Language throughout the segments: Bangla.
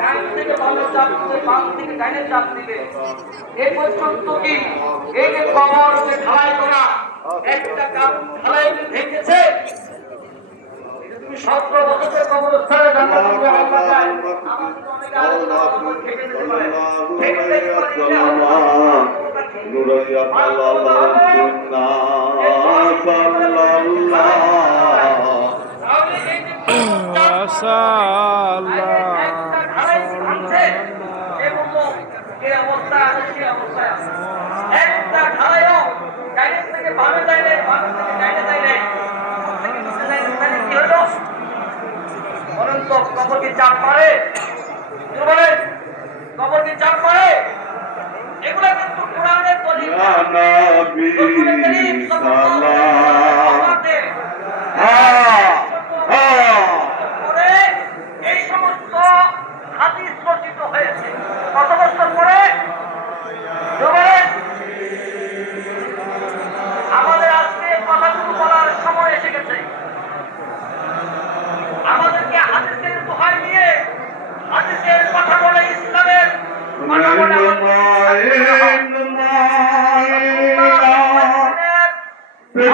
ডান থেকে বামে চাপ দিবে, বাম থেকে ডাইনে চাপ দিবে। এই পর্যন্ত কি? এই যে কবর যে ঢালাই করা, একটা কাপ ঢালাই ভেঙেছে সতেরো বছরের কবরস্থানে জানা তুমি আল্লাহ পায় আমার অনেকে আলোচনা কবর ভেঙে দিতে পারে। ভেঙে দিতে পারে এটা হলো তাহলে এই যে কবরটা একটা ঢালাই ভাঙছে সে বলল যে অবস্থায় আছে সে অবস্থায় আছে একটা ঢালাইও ডাইরেক্ট থেকে বামে যায় নাই বামে থেকে ডাইনে যায় নাই থেকে নিচে যায় তাহলে কি হলো বলেন কবর কি চাপ পারে কি কবর কি চাপ পারে এগুলো কিন্তু কোরআনের দলিল না সাল্লাল্লাহু আলাইহি পরে এই সমস্ত হাদিস রচিত হয়েছে কত বছর পরে বলেন আমাদের আজকে এই কথাগুলো বলার সময় এসে গেছে আমাদেরকে হাদিসের দোহাই নিয়ে হাদিসের কথা বলে ইসলামের কথা বলে হাদিসের গ্রহণ কবলি রচিত হয়েছে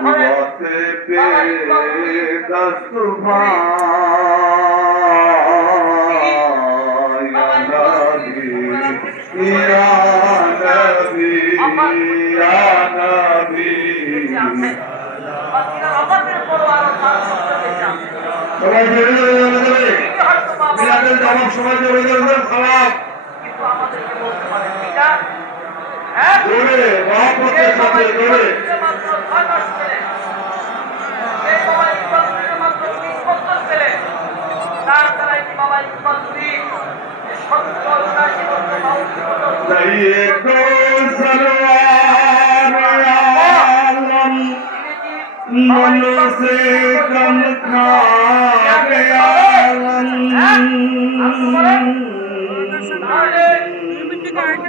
আপনারা ধরেন বেঁচে আছেন বাকিরা আমাদের বড় আরও মানুষ বেঁচে আছে এটা হয়তো বা খারাপ কিন্তু আমাদেরকে বলতে পারে এটা হ্যাঁ জোরে মহাপতের সাথে জোরে মাত্র ছয় মাস ছিলেন এই বাবা ইকবাল থেকে মাত্র তিন বছর ছিলেন তার দ্বারা এই বাবা ইকবাল দুই সত্তর উনাশি বছর বাউন্ন বছর चाहिए तो सलवार आलम তিনি কি বাবা मन ইকবাল से कम खा गया তাহলে चाहिए तो सलवार आलम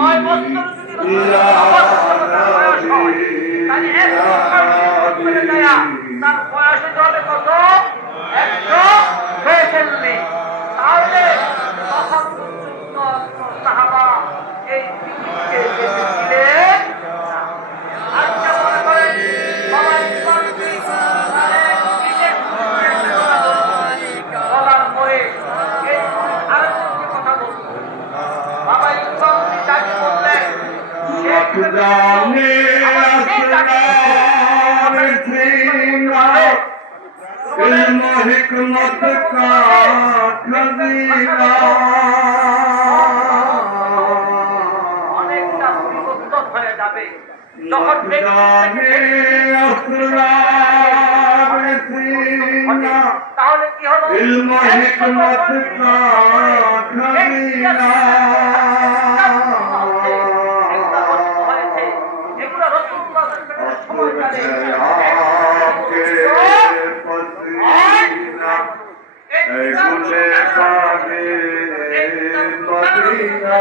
নয় বছর যদি তার বয়স হতে হবে কত একশো ছেচল্লিশ حکمت کا خزینہ علم حکمت کا خزینہ Oh, my God. গুলে পাবে মদিনা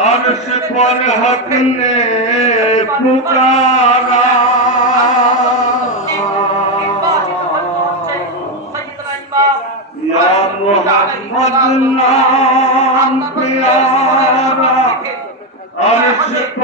अर्श पर हक ने पुकारा या मोहम्मद नाम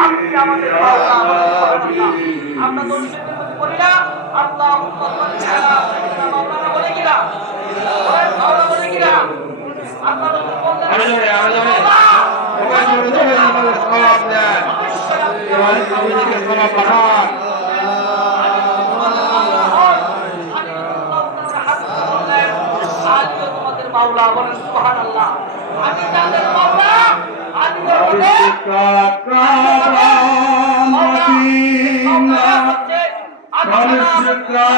আপনি আমাদের আমরা দর্শক করি না আল্লাহ বলে কিনা বলেন মাওলানা বলে কিনা আল্লাহ রসুল বললেন আজকে তোমাদের মাওলা বলেন সুবহানাল্লাহ আমি তাদের মাওলা আমি বলব মাওলা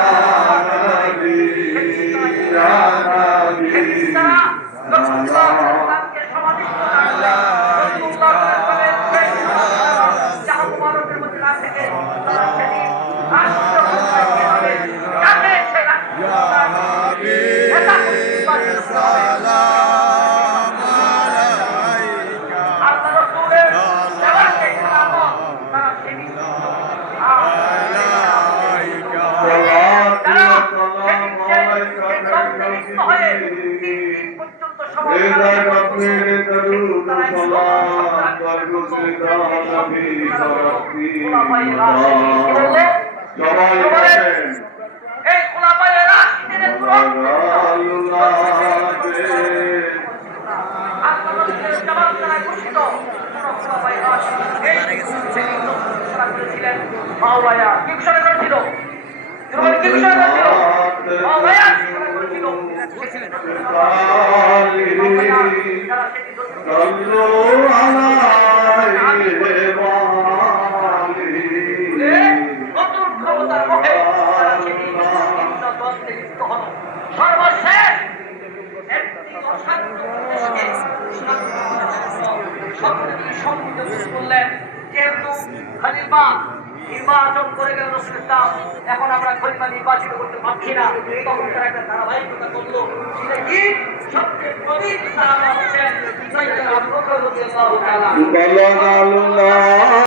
এই তারা ঘোষিত মাওলায়া নির্বাণ নির্বাচন করে গেল রসুলাম এখন আমরা খলিফা নির্বাচিত করতে পারছি না। তখন তারা একটা ধারাবাহিকতা করল। সবচেয়ে